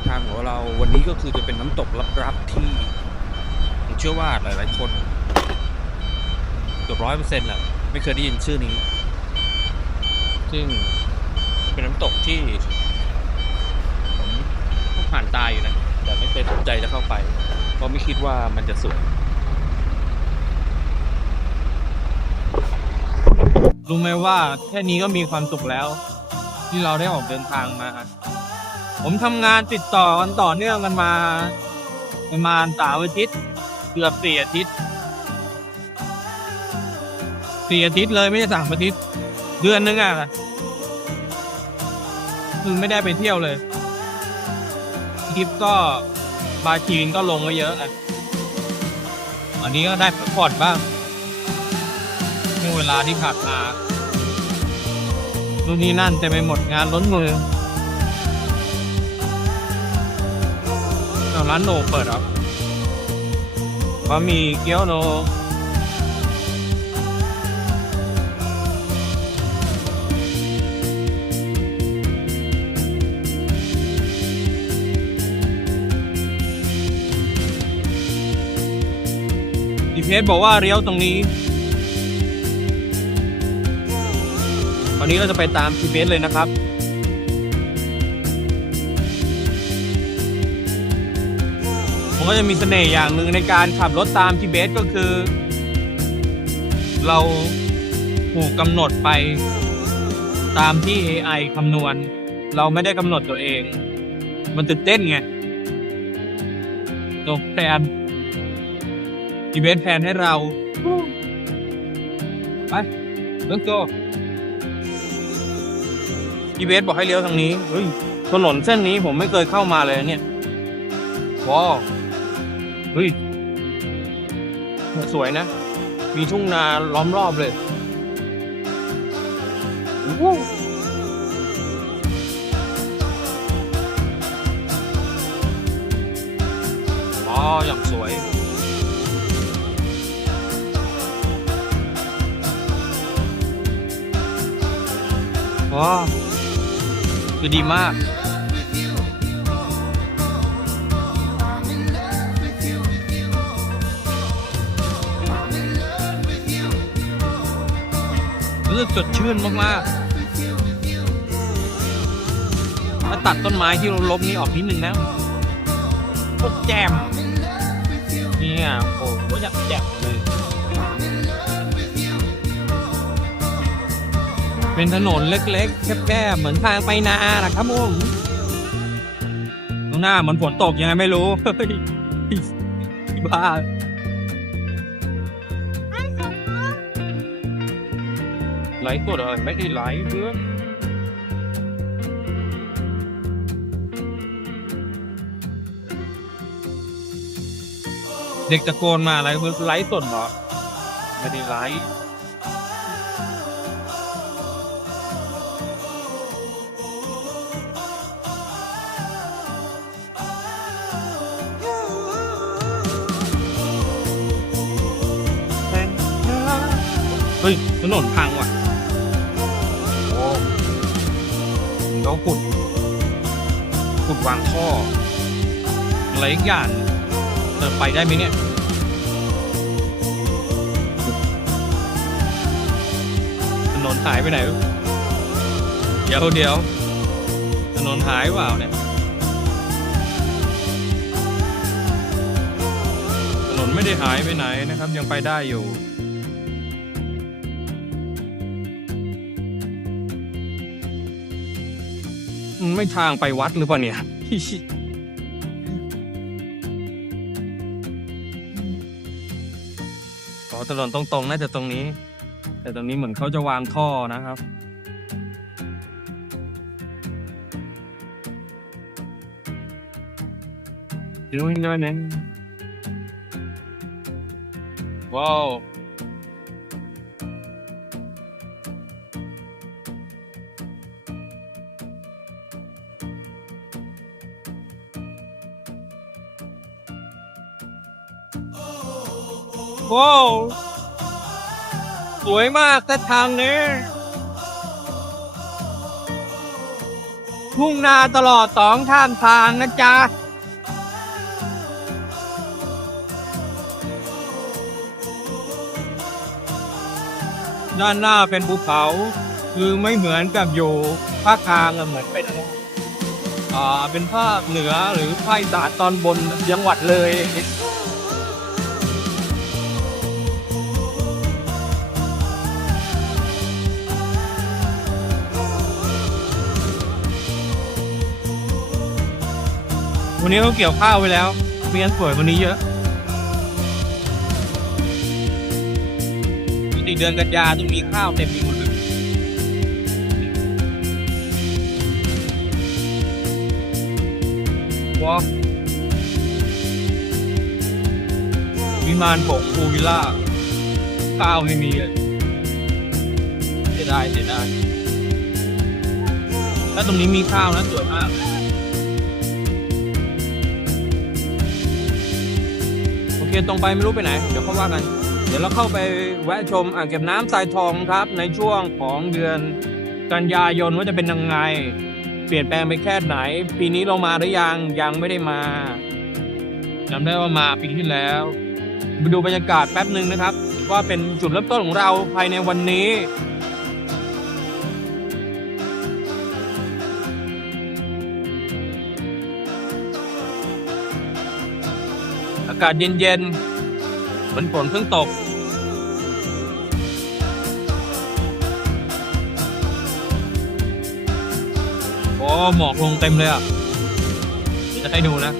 ายทางของเราวันนี้ก็คือจะเป็นน้ำตกลับๆที่ผมเชื่อว่าหลาย ๆ คนเกือบร้อยเปอร์เซ็นต์แหละไม่เคยได้ยินชื่อนี้ ซึ่งเป็นน้ำตกที่ผมผ่านตายอยู่นะ แต่ไม่เคยสนใจจะเข้าไป เพราะไม่คิดว่ามันจะสวยรู้ไหมว่าแค่นี้ก็มีความสุขแล้ว ที่เราได้ออกเดินทางมา ผมทำงานติดต่อกันต่อเนื่องกันมา ประมาณสามอาทิตย์เกือบสี่อาทิตย์สี่อาทิตย์เลยไม่ใช่สามอาทิตย์ เดือนนึงอะคือไม่ได้ไปเที่ยวเลยทริปก็บาจีนก็ลงมาเยอะอะอันนี้ก็ได้พักผ่อนบ้างช่วงเวลาที่ผ่านมานู่นนี่นั่นเต็มไปหมดงานล้นมือ ร้านโนเปิดเหรอบะหมี่เกี๊ยวโนดีเพสบอกว่าเลี้ยวตรงนี้ตอนนี้เราจะไปตาม GPS เลยนะครับ ผมก็จะมีเสน่ห์อย่างหนึ่งในการขับรถตาม GPS ก็คือ เราถูกกำหนดไปตามที่ AI คำนวณ เราไม่ได้กำหนดตัวเอง มันตื่นเต้นไงตัวแพน GPS แพนให้เรา ไป let's go อีเวสบอกให้เลี้ยวทางนี้เฮ้ยถนนเส้นนี้ผมไม่เคยเข้ามาเลยเนี่ยว้าว เฮ้ย สวยนะ มีทุ่งนาล้อมรอบเลยโอ้โหอ๋ออย่างสวยว้าวคือดีมาก สึกสดชื่นมากๆถ้าตัดต้นไม้ที่เราลบนี่ออกนิดนึงนะพวกแจมเนี่ยโอ้โหอยากแจมเลย เป็นถนนเล็กๆ แคบๆ เหมือนทางไปนานะครับผมตรงหน้าเหมือนฝนตกยังไงไม่รู้บ้า ไลฟ์กดอะไรไม่ได้ไลฟ์เพื่อเด็กตะโกนมาอะไรเพื่อไลฟ์สดเหรอไม่ได้ไลฟ์เฮ้ยถนนพัง วางท่ออะไรอีกอย่างจะไปได้ไหมเนี่ยถนนหายไปไหน เดี๋ยวเดี๋ยวถนนหายเปล่าเนี่ยถนนไม่ได้หายไปไหนนะครับ ยังไปได้อยู่ ไม่ทางไปวัดหรือเปล่าเนี่ยอ๋อถนนตรงๆ น่าจะตรงนี้ แต่ตรงนี้เหมือนเขาจะวางท่อนะครับดูหน่ ว้าวว้าวสวยมากแต่ทางนี้ทุ่งนาตลอดสองข้างทางนะจ๊ะ ด้านหน้าเป็นภูเขา คือไม่เหมือนกับอยู่ภาคกลางเหมือนเป็นอ่าเป็นภาคเหนือหรือภาคอีสานตอนบนจังหวัดเลย วันนี้เขาเกี่ยวข้าวไว้แล้ว มีอันสวยกวันนี้เยอะปกติเดือนกันยาต้องมีข้าวเต็มไปหมดเลยว้าวิมานผงภูวิลล่าข้าวไม่มีเลยเสียดายเสียดายถ้าตรงนี้มีข้าวนะสวยมาก โอเคตรงไปไม่รู้ไปไหน เดี๋ยวเขาว่ากัน เดี๋ยวเราเข้าไปแวะชมอ่างเก็บน้ำทรายทองครับ ในช่วงของเดือนกันยายนว่าจะเป็นยังไง เปลี่ยนแปลงไปแค่ไหน ปีนี้เรามาหรือยังยังไม่ได้มาจำได้ว่ามาปีที่แล้วไปดูบรรยากาศแป๊บหนึ่งนะครับ ว่าเป็นจุดเริ่มต้นของเราภายในวันนี้ากาศเย็นๆเหมือนฝนเพิ่งตก โอ้หมอกลงเต็มเลยอะจะให้ดูนะ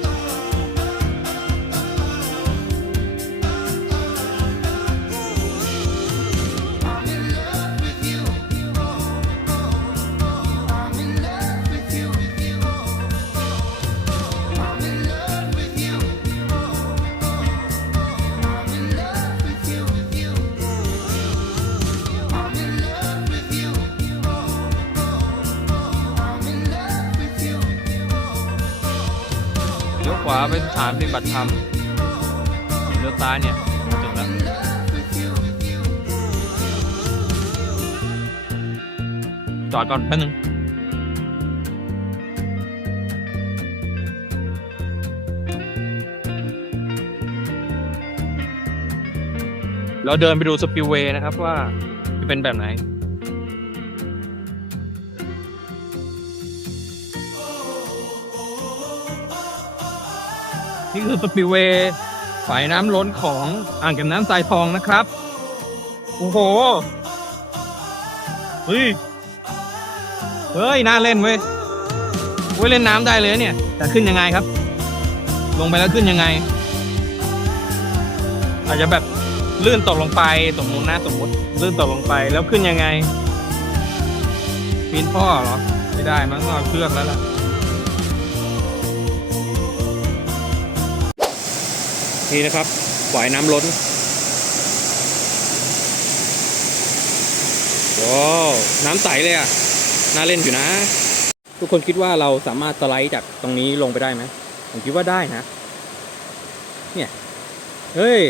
เลี้ยวขวาเป็นสถานปฏิบัติธรรมเลี้ยวซ้ายเนี่ยถึงแล้วจอดก่อนแป๊บนึงเราเดินไปดูสปิลเวย์นะครับว่าจะเป็นแบบไหน นี่คือสปิเวย์ฝ่ายน้ำล้นของอ่างเก็บน้ำทรายทองนะครับ โอ้โห เฮ้ย เฮ้ย น่าเล่นเว้ย เว้ย เล่นน้ำได้เลยเนี่ย แต่ขึ้นยังไงครับ ลงไปแล้วขึ้นยังไง อาจจะแบบลื่นตกลงไปสมมตินะสมมติลื่นตกลงไปแล้วขึ้นยังไงปีนพ่อเหรอ ไม่ได้มั้งองเอาเชือกแล้วล่ะ นี่นะครับฝายน้ำล้นว้าวน้ำใสเลยอะ น่าเล่นอยู่นะ ทุกคนคิดว่าเราสามารถสไลด์จากตรงนี้ลงไปได้ไหมผมคิดว่าได้นะ เนี่ย เฮ้ย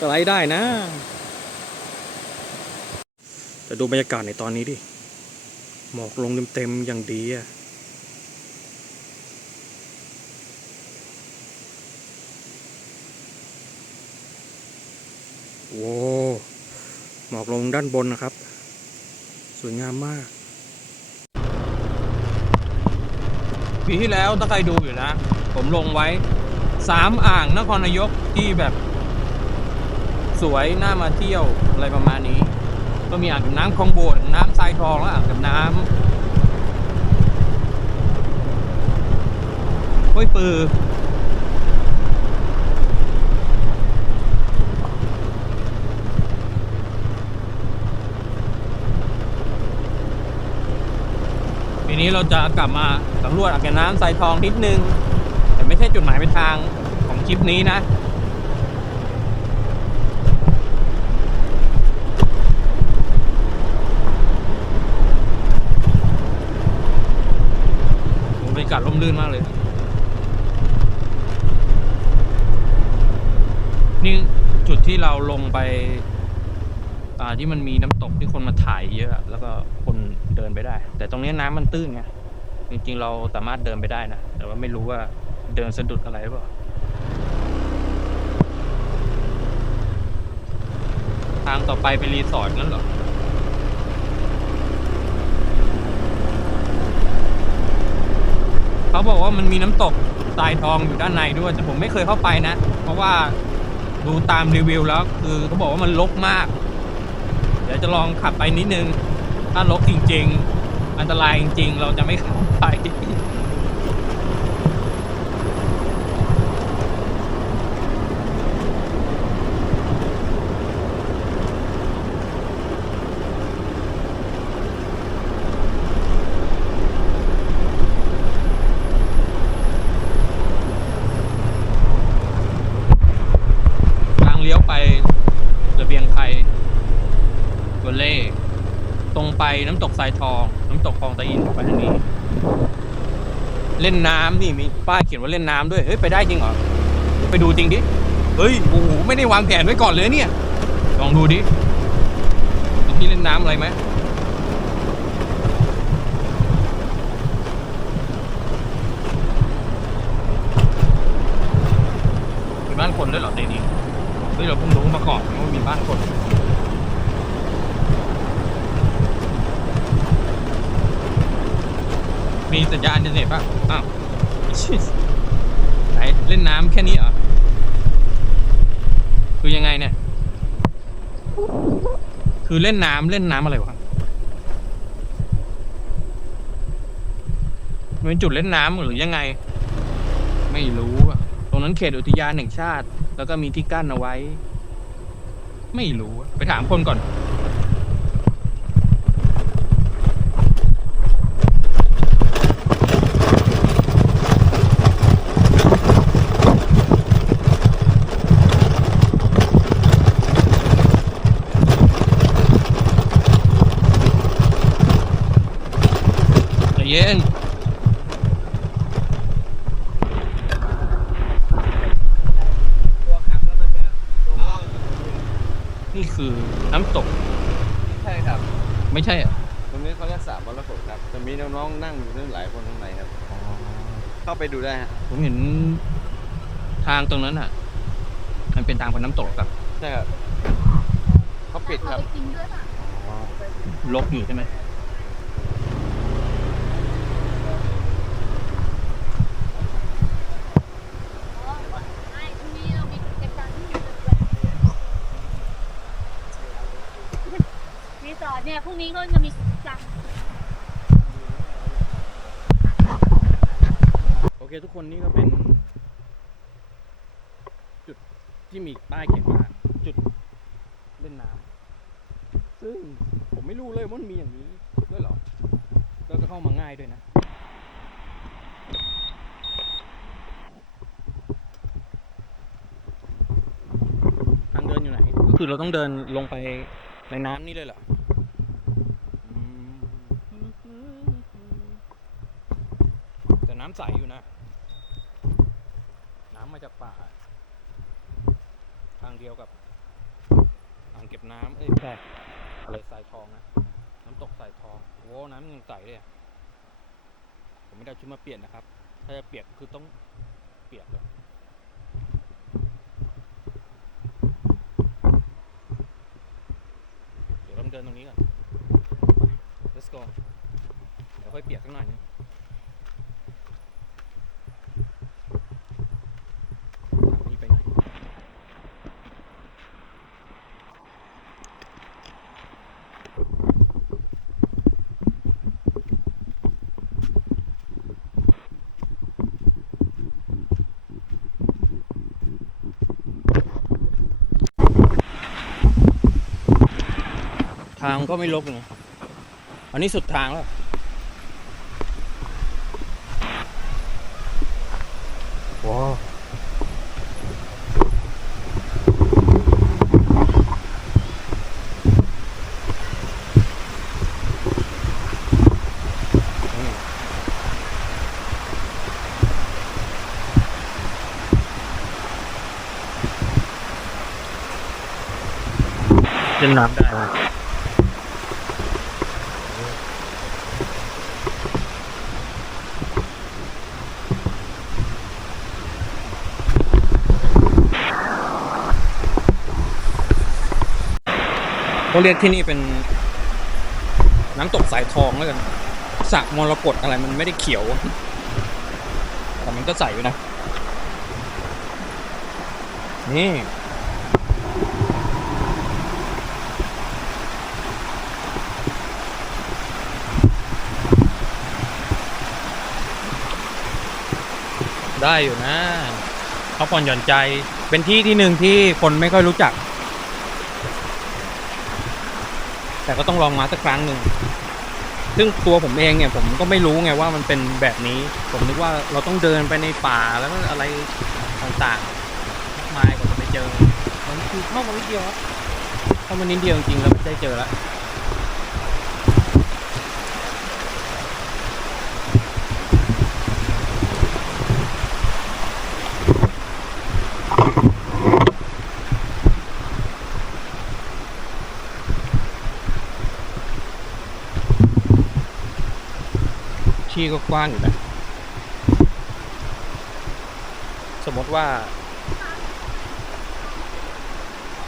สไลด์ได้นะ แต่ดูบรรยากาศในตอนนี้ดิ หมอกลงเต็มๆอย่างดีอะ โว้หมอกลงด้านบนนะครับ สวยงามมาก ปีที่แล้วถ้าใครดูอยู่นะ ผมลงไว้สามอ่างนครนายกที่แบบ สวยน่ามาเที่ยวอะไรประมาณนี้ ก็มีอ่างก็บน้ำคลองโบดน้ำทรายทองและอ่างก็บน้ำห้วยปือ ปีนี้เราจะกลับมาสำรวจอ่างเก็บน้ำทรายทองนิดนึง แต่ไม่ใช่จุดหมายปลายทางของคลิปนี้นะบรรยากาศร่มรื่นมากเลย นี่จุดที่เราลงไป อ่าที่มันมีน้ำตกที่คนมาถ่ายเยอะ แล้วก็คนเดินไปได้ แต่ตรงนี้น้ำมันตื้นไงจริงๆเราสามารถเดินไปได้นะแต่ว่าไม่รู้ว่าเดินสะดุดอะไรหรือเปล่าทางต่อไปเป็นรีสอร์ทนั่นเหรอเขาบอกว่ามันมีน้ำตกทรายทองอยู่ด้านในด้วย แต่ผมไม่เคยเข้าไปนะ เพราะว่าดูตามรีวิวแล้ว คือเขาบอกว่ามันรกมาก เดี๋ยวจะลองขับไปนิดนึง ถ้ารกจริง ๆ อันตรายจริงๆ เราจะไม่ขับไป ทางเลี้ยวไประเบียงไทยตัวเล่ตรง ไปน้ำตกทรายทอง น้ำตกคลองตะอินไปทางนี้ เล่นน้ำนี่มีป้ายเขียนว่าเล่นน้ำด้วย เฮ้ย ไปได้จริงเหรอ ไปดูจริงดิ เฮ้ย โอ้โห ไม่ได้วางแผนไว้ก่อนเลยเนี่ย ลองดูดิมีที่เล่นน้ำอะไรไหม มีบ้านคนด้วยเหรอในนี้เฮ้ยเราเพิ่งรู้มาก่อนว่ามีบ้านคน มีสัญญาณอินเทอร์เน็ตป่ะ อ้าวชิสไหนเล่นน้ำแค่นี้เหรอ คือยังไงเนี่ย คือเล่นน้ำเล่นน้ำอะไรวะมันเป็นจุดเล่นน้ำหรือยังไง ไม่รู้อะตรงนั้นเขตอุทยานแห่งชาติ แล้วก็มีที่กั้นเอาไว้ ไม่รู้อะไปถามคนก่อน ใจเย็น ตัวขับแล้วมันจะตัวล่อง นี่คือน้ำตก ใช่ครับ ไม่ใช่เหรอะ ตรงนี้เขาเรียกสระมรกตครับจะมีน้องๆนั่งอยู่นั่นหลายคนข้างในครับ เข้า ไปดูได้ฮะผมเห็นทางตรงนั้นอะ มันเป็นทางไปน้ำตกครับใช่ครับเขาปิดครับ จริงด้วยป่ะลกอยู่ใช่ไหมอ๋อไม่ที่นี่เรามีกิจกรรมที่อยู่รีสอร์ทเนี่ยพรุ่งนี้ก็จะมีกิจกรรม โอเคนนี่ก็เป็น จุดที่มีป้ายเขียนว่าจุดเล่นน้ำซึ่งผมไม่รู้เลยว่ามันมีอย่างนี้ด้วยเหรอ แล้วก็เข้ามาง่ายด้วยนะทางเดินอยู่ไหน ก็คือเราต้องเดินลงไปในน้ำนี่เลยเหรอแต่น้ำใสอยู่นะ มาจากป่า ทางเดียวกับอ่างเก็บน้ำเอ้ยแพรอะไรสายทองนะน้ำตกสายทองโว้น้ำยังใสเลยอะผมไม่ได้เอาชุดมาเปลี่ยนนะครับ ถ้าจะเปียกคือต้องเปียกเลยเดี๋ยวเราเดินตรงนี้ก่อน let's go เดี๋ยวค่อยเปียกสักหน่อยนึง ทางก็ไม่ลกนะอันนี้สุดทางแล้วว้าวเล่นน้ำได้ เขาเรียกที่นี่เป็น น้ำตกสายทองแล้วกันสระมรกตอะไรมันไม่ได้เขียว แต่มันก็ใสอยู่นะ นี่ได้อยู่นะพักผ่อนหย่อนใจเป็นที่ที่หนึ่งที่คนไม่ค่อยรู้จัก แต่ก็ต้องลองมาสักครั้งหนึ่งซึ่งตัวผมเองเนี่ยผมก็ไม่รู้ไงว่ามันเป็นแบบนี้ ผมนึกว่าเราต้องเดินไปในป่าแล้วก็อะไรต่างๆมากมายกว่าจะไปเจอมันคือเข้ามานิดเดียวครับเข้ามานิดเดียวจริงๆแล้วได้เจอแล้ว ที่ก็กว้างอยู่นะสมมติว่า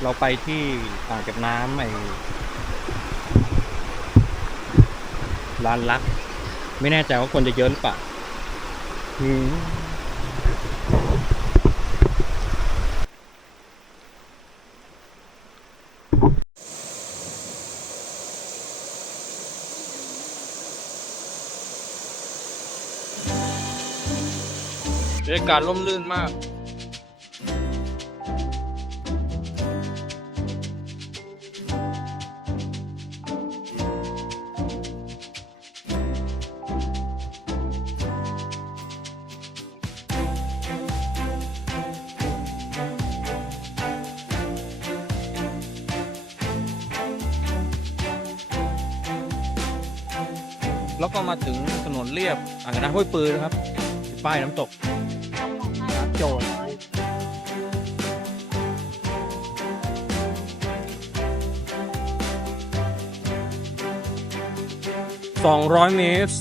เราไปที่อ่างเก็บน้ำไอ้ร้านลัก ไม่แน่ใจว่าคนจะเยอะหรือเปล่าอืมบรรยากาศร่มรื่นมาก แล้วก็มาถึงถนนเรียบอ่างเก็บน้ำห้วยปืนนะครับ ป้ายน้ำตก โจทย์สองร้อยเมตร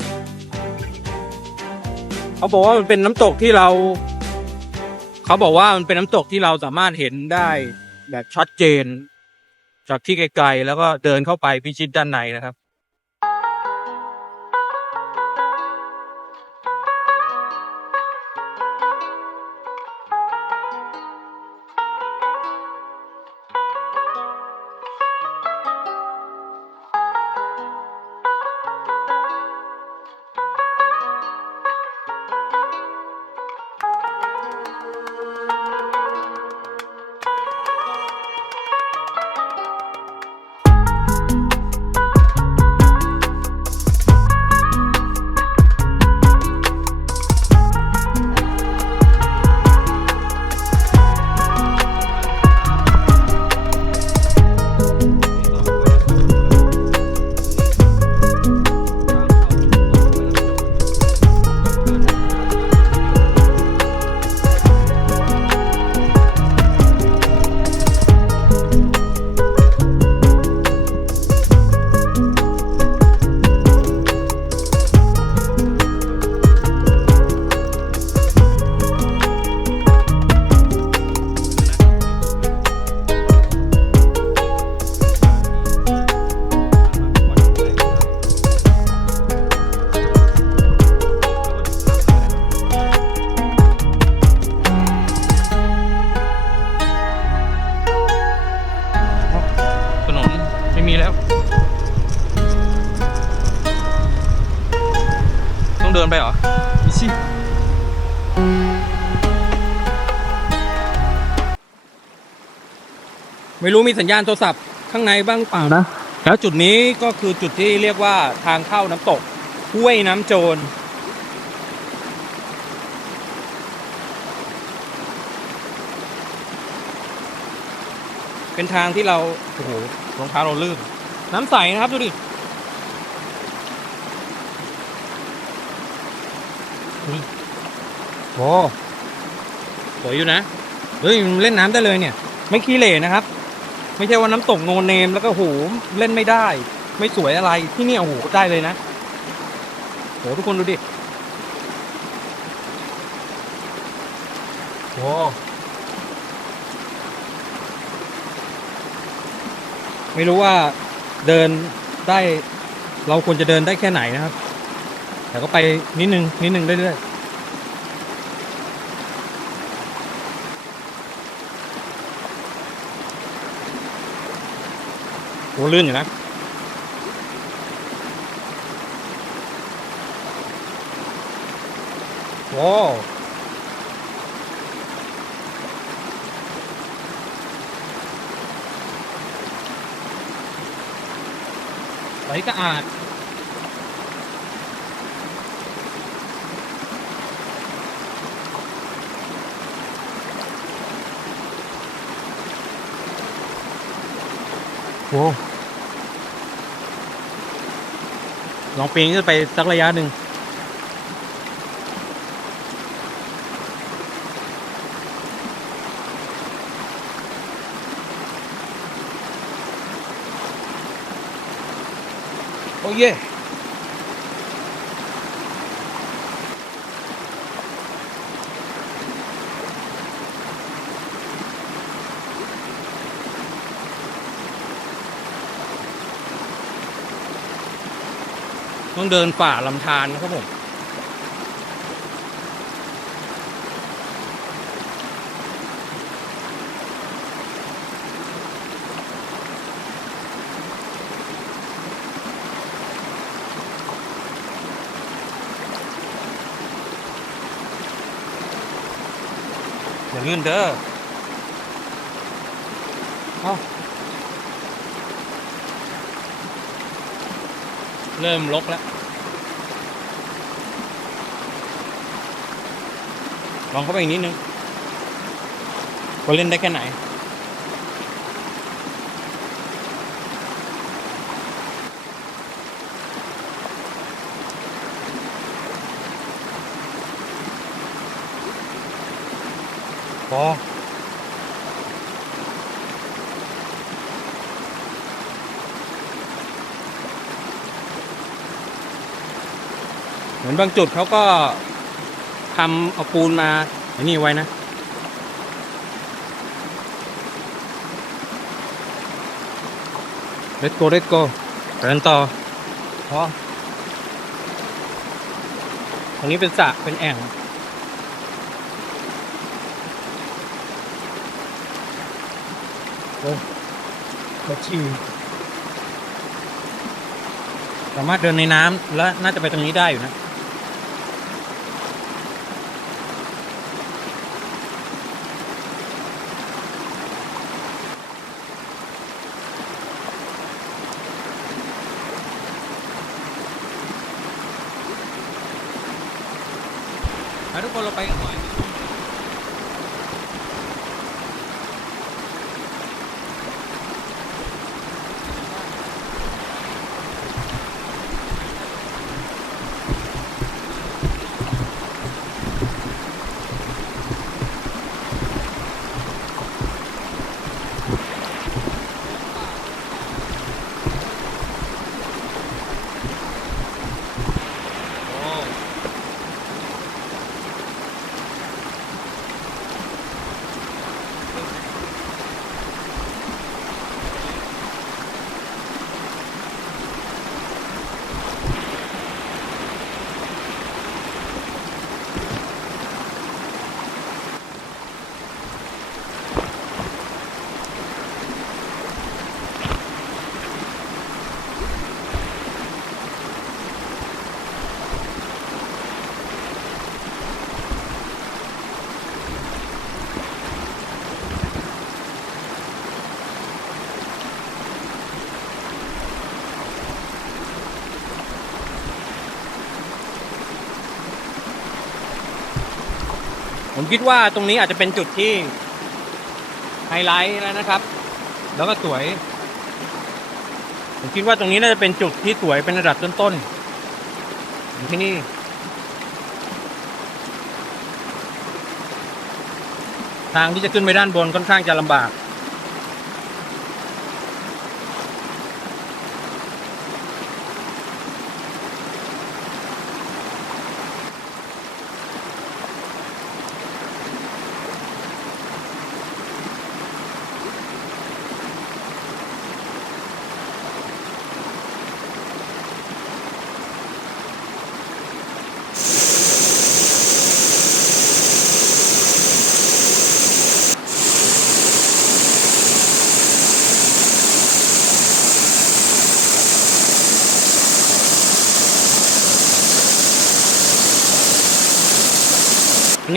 เขาบอกว่ามันเป็นน้ำตกที่เรา เขาบอกว่ามันเป็นน้ำตกที่เราสามารถเห็นได้แบบชัดเจน จากที่ไกลๆ แล้วก็เดินเข้าไปพิชิตด้านในนะครับ รู้มีสัญญาณโทรศัพท์ข้างในบ้างเปล่านะ แล้วจุดนี้ก็คือจุดที่เรียกว่าทางเข้าน้ำตกห้วยน้ำโจรเป็นทางที่เราโอ้โหรองเท้าเราลื่น น้ำใสนะครับดูดินี่โอ้สวยอยู่นะ เฮ้ยมันเล่นน้ำได้เลยเนี่ย ไม่ขี้เหร่นะครับ ไม่ใช่ว่าน้ำตกโนเนม แล้วก็โหเล่นไม่ได้ ไม่สวยอะไรที่นี่โอ้โหได้เลยนะโหทุกคนดูดิโหไม่รู้ว่าเดินได้เราควรจะเดินได้แค่ไหนนะครับ แต่ก็ไปนิดนึงนิดนึงเรื่อยๆ โหลื่นอยู่นะว้าวไหลสะอาด องปีนขึ้นไปสักระยะหนึ่งโอ้เย่ ต้องเดินฝ่าลำธารนะครับผมอย่าลื่นเด้อเอา เริ่มลกแล้ว ลองเข้าไปอีกนิดนึงว่าเล่นได้แค่ไหน พอ มือนบางจุดเขาก็ทำเอาปูนมาไอ้นี่ไว้นะ let's go let's go ไปกันต่อพอตรงนี้เป็นสระเป็นแอ่งรถชิวสามารถเดินในน้ำและน่าจะไปตรงนี้ได้อยู่นะ ไปทุก ผมคิดว่าตรงนี้อาจจะเป็นจุดที่ไฮไลท์แล้วนะครับ แล้วก็สวย ผมคิดว่าตรงนี้น่าจะเป็นจุดที่สวยเป็นระดับต้นๆอยู่ที่นี่ทางที่จะขึ้นไปด้านบนค่อนข้างจะลำบาก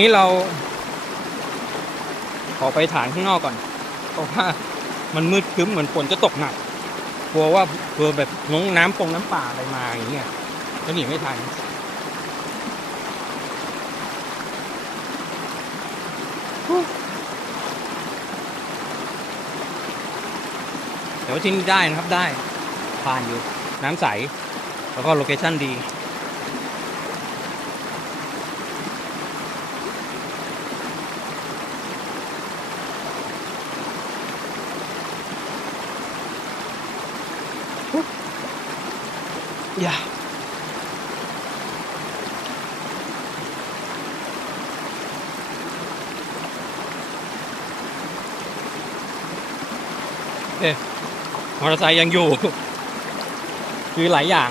นี้เรา ขอไปฐานข้างนอกก่อน เพราะว่ามันมืดครึ้มเหมือนฝนจะตกหนักกลัวว่าเผื่อแบบน้องน้ำปงน้ำป่าอะไรมาอย่างเงี้ยก็หนีไม่ทันแต่ว่าที่นี่ได้นะครับได้ผ่านอยู่น้ำใส แล้วก็โลเคชั่นดี อเตอร์ไซค์ยังอยู่ คือหลายอย่าง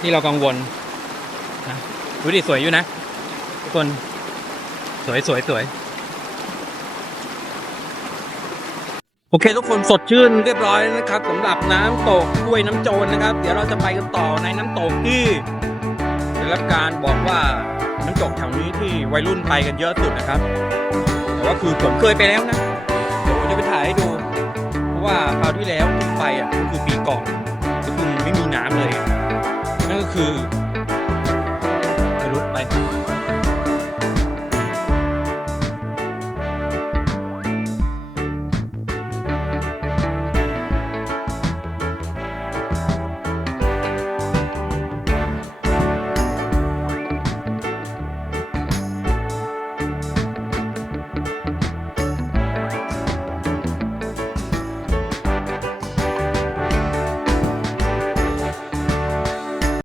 ที่เรากังวลนะดูดิสวยอยู่นะ ทุกคนสวยสวยสวยโอเค ทุกคนสดชื่นเรียบร้อยนะครับสำหรับน้ำตกห้วยน้ำโจรนะครับ เดี๋ยวเราจะไปกันต่อในน้ำตกที่ได้รับการบอกว่าน้ำตกแถวนี้ที่วัยรุ่นไปกันเยอะสุดนะครับ แต่ว่าคือผมเคยไปแล้วนะ ราะว่าคราวที่แล้วที่ไปอะก็คือปีก่อนก็คือไม่มีน้ำเลย นั่นก็คือไม่รู้ไป